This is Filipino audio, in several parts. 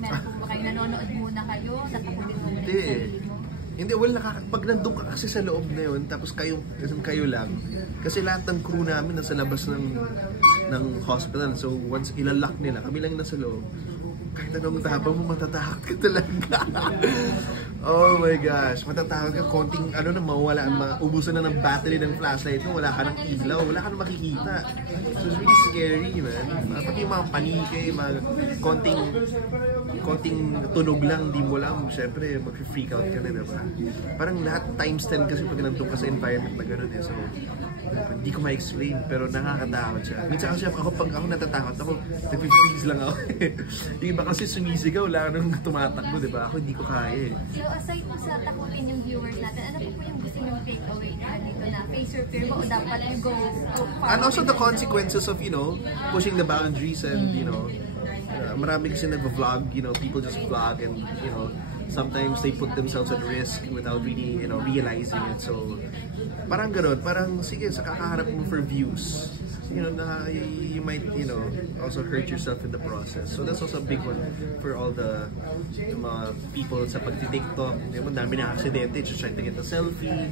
meron po ba kayo nanonood muna kayo, tatakutin mo muna yung sarili mo? Hindi, well, pag nandun ka kasi sa loob na yun, tapos kayo lang, kasi lahat ng crew namin nasa labas ng hospital, so once ilalak nila, kami lang nasa loob, kahit anong tabang mo, matatakot ka talaga. Oh my gosh, matatakot ka, konting mawala, maubusan na ng battery ng flashlight mo, wala ka ng ilaw, wala ka ng makikita. So it's really scary, man. Pati yung mga panike, konting tunog lang, di mo alam, syempre mag-freak out ka na, diba? Parang lahat times 10 kasi pag nandun ka sa environment na gano'n eh. So, hindi ko ma-explain, pero nakakatakot siya. Minsan kasi pag ako natatakot, ako nag-freeze lang ako. Yung iba kasi sumisigaw, wala nang tumatakbo, diba? Ako hindi ko kaya eh. So aside po sa takutin yung viewers natin, ano po yung gusto nyo take away dito na face your fear mo o dapat you go and also the consequences of, pushing the boundaries and, marami kasi nag-vlog, people just vlog and, sometimes they put themselves at risk without really, realizing it. So, parang gano'n, parang sige, sa kakaharap mo for views, you might, also hurt yourself in the process. So that's also a big one for all the mga people sa pagti-TikTok. Dami na aksidente, just trying to get a selfie,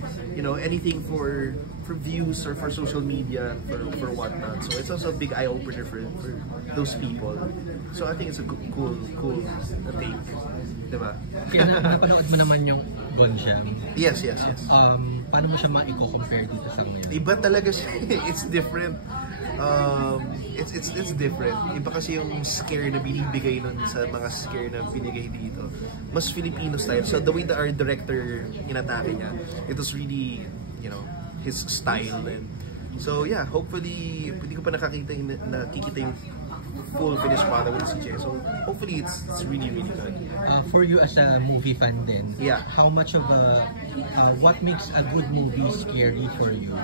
anything for views or for social media, for whatnot. So it's also a big eye-opener for those people. So I think it's a cool take. Diba? Kaya napanood mo naman yung Bonsiam? Yes. Paano mo siya ma-compare dito sa ngayon? Iba talaga siya. It's different. It's different. Iba kasi yung scare na binibigay nun sa mga scare na binigay dito. Mas Filipino style. So the way that our director inatake niya, it was really, his style. And so yeah, hopefully, hindi ko pa nakikita yung full finished product with CJ. So hopefully it's really good. For you as a movie fan then, yeah, how much of what makes a good movie scary for you?